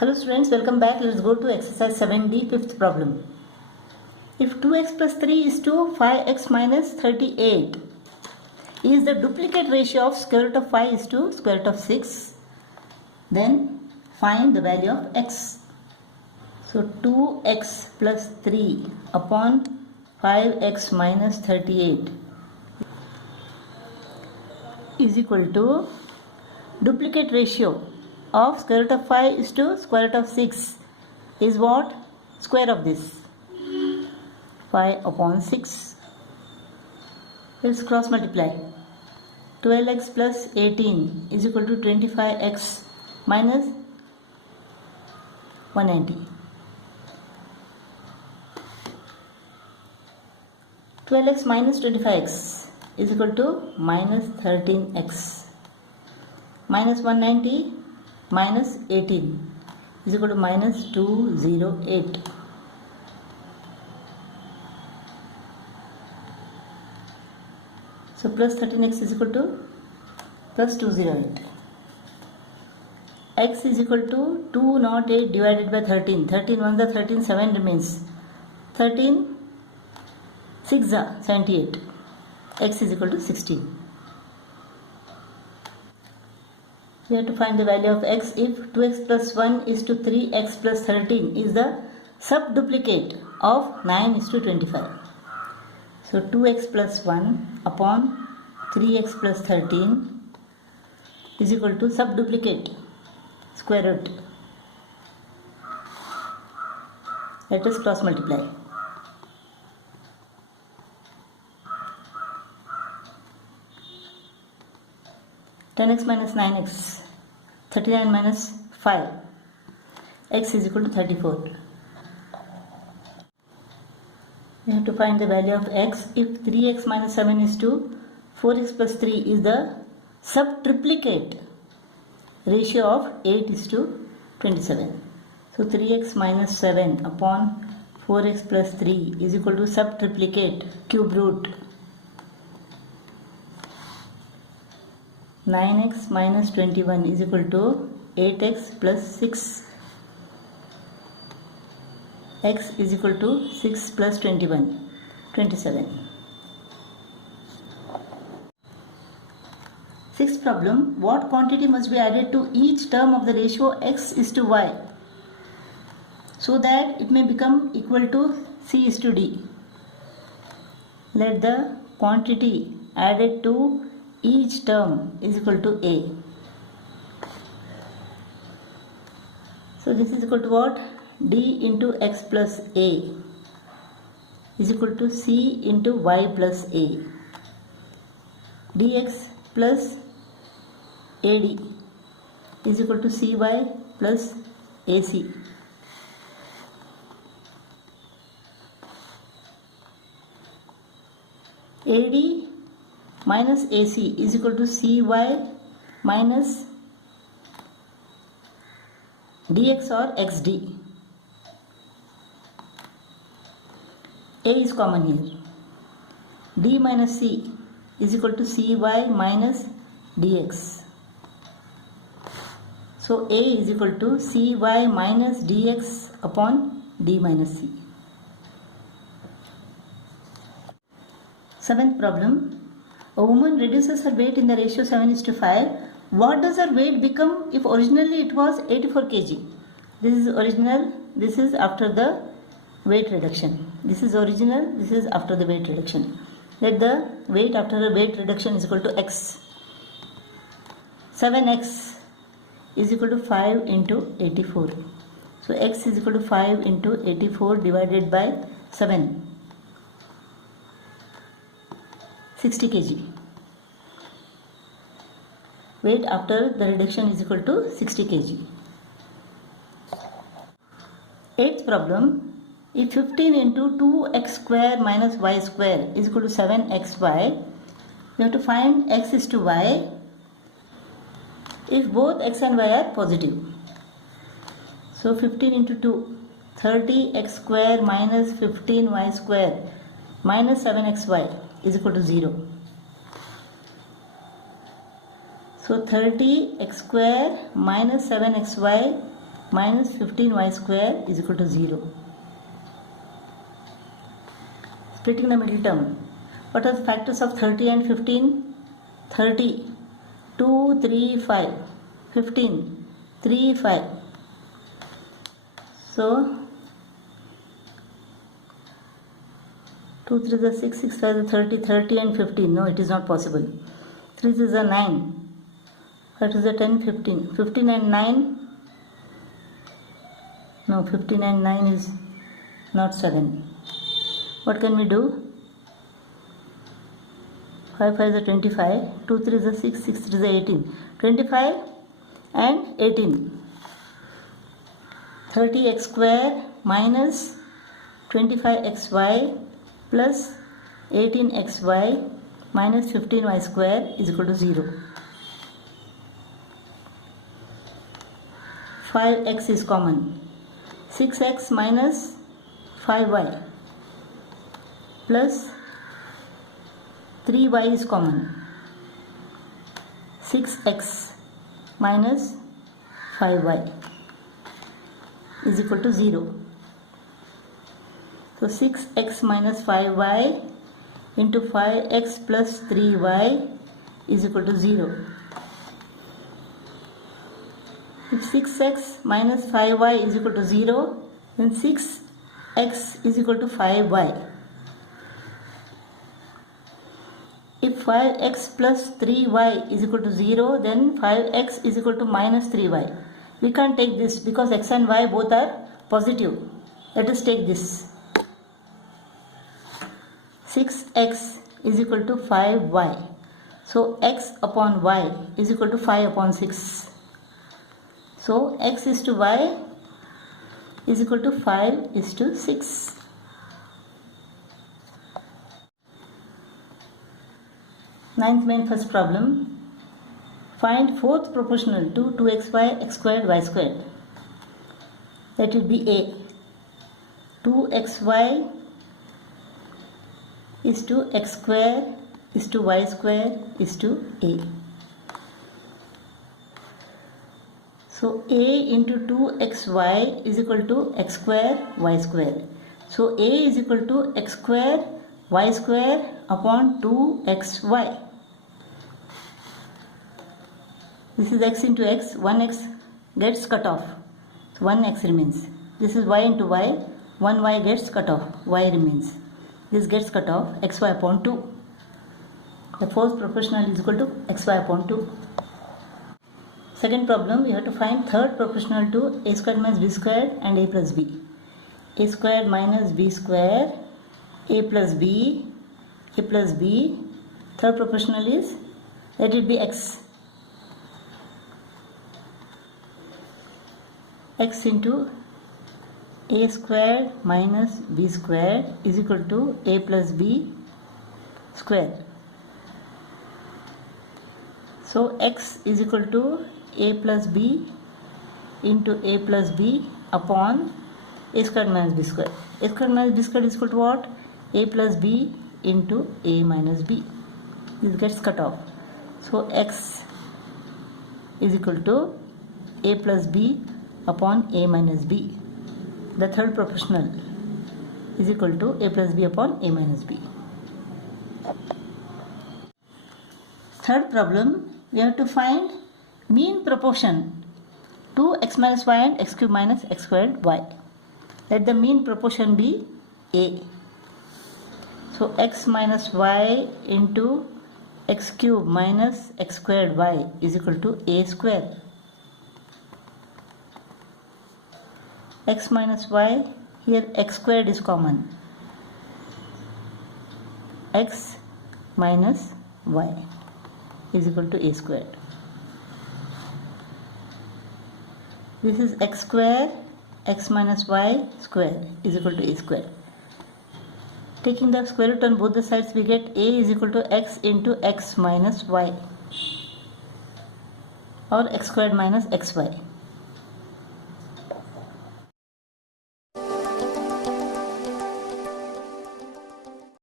Hello students, welcome back. Let's go to exercise 7D, fifth problem. If 2x plus 3 is to 5x minus 38 is the duplicate ratio of square root of 5 is to square root of 6, then find the value of x. So 2x plus 3 upon 5x minus 38 is equal to duplicate ratio of square root of 5 is to square root of 6 is what? Square of this. 5 upon 6. Let's cross multiply. 12x plus 18 is equal to 25x minus 190. 12x minus 25x is equal to minus 13x minus 190 minus 18 is equal to minus 208. So plus 13x is equal to plus 208. X is equal to 208 divided by 13. 13 1 the 13, 7 remains. 13 6 the 78. X is equal to 16. We have to find the value of x if 2x plus 1 is to 3x plus 13 is the subduplicate of 9 is to 25. So 2x plus 1 upon 3x plus 13 is equal to subduplicate square root. Let us cross multiply. X minus 9x, 39 minus 5, x is equal to 34. We have to find the value of x if 3x minus 7 is to 4x plus 3 is the subtriplicate ratio of 8 is to 27. So 3x minus 7 upon 4x plus 3 is equal to subtriplicate cube root. 9x minus 21 is equal to 8x plus 6. X is equal to 6 plus 21, 27. Sixth problem, what quantity must be added to each term of the ratio x is to y so that it may become equal to c is to d? Let the quantity added to each term is equal to a. So this is equal to what? D into x plus a is equal to c into y plus a. Dx plus ad is equal to cy plus ac. Ad minus AC is equal to CY minus dx or xd. A is common here. D minus C is equal to CY minus dx. So A is equal to CY minus dx upon D minus C. Seventh problem. A woman reduces her weight in the ratio 7 is to 5. What does her weight become if originally it was 84 kg? This is original, this is after the weight reduction. This is original, this is after the weight reduction. Let the weight after the weight reduction is equal to x. 7x is equal to 5 into 84. So x is equal to 5 into 84 divided by 7. 60 kg. Weight after the reduction is equal to 60 kg. Eighth problem. If 15 into 2x square minus y square is equal to 7xy, we have to find x is to y if both x and y are positive. So 15 into 2, 30x square minus 15y square minus 7xy is equal to 0. So 30x square minus 7xy minus 15y square is equal to 0. Splitting the middle term. What are the factors of 30 and 15? 30, 2, 3, 5. 15, 3, 5. So 2, 3 is 6, 6, 5 is 30, 30 and 15. No, it is not possible. 3 is a 9. 5 is a 10, 15. 15 and 9. No, 15 and 9 is not 7. What can we do? 5, 5 is a 25. 2, 3 is a 6, 6, 3 is a 18. 25 and 18. 30x square minus 25xy plus 18xy minus 15y square is equal to 0. 5x is common. 6x minus 5y plus 3y is common. 6x minus 5y is equal to 0. So 6x minus 5y into 5x plus 3y is equal to 0. If 6x minus 5y is equal to 0, then 6x is equal to 5y. If 5x plus 3y is equal to 0, then 5x is equal to minus 3y. We can't take this because x and y both are positive. Let us take this. 6x is equal to 5y. So x upon y is equal to 5 upon 6. So x is to y is equal to 5 is to 6. Ninth main first problem. Find fourth proportional to 2xy x squared y squared. That will be a. 2xy is to x square is to y square is to a. So a into 2xy is equal to x square y square. So a is equal to x square y square upon 2xy. This is x into x, 1x gets cut off. So 1x remains. This is y into y, 1y gets cut off, y remains. This gets cut off, xy upon 2. The fourth proportional is equal to xy upon 2. Second problem, we have to find third proportional to a squared minus b squared and a plus b. A squared minus b squared, a plus b, a plus b. Third proportional is, let it be x. X into a squared minus b squared is equal to a plus b square. So x is equal to a plus b into a plus b upon a squared minus b squared. A squared minus b squared is equal to what? A plus b into a minus b. This gets cut off. So x is equal to a plus b upon a minus b. The third proportional is equal to a plus b upon a minus b. Third problem, we have to find mean proportion to x minus y and x cube minus x squared y. Let the mean proportion be a. So x minus y into x cube minus x squared y is equal to a square. X minus y, here x squared is common. X minus y is equal to a squared. This is x square, x minus y square is equal to a square. Taking the square root on both the sides, we get a is equal to x into x minus y, or x squared minus xy.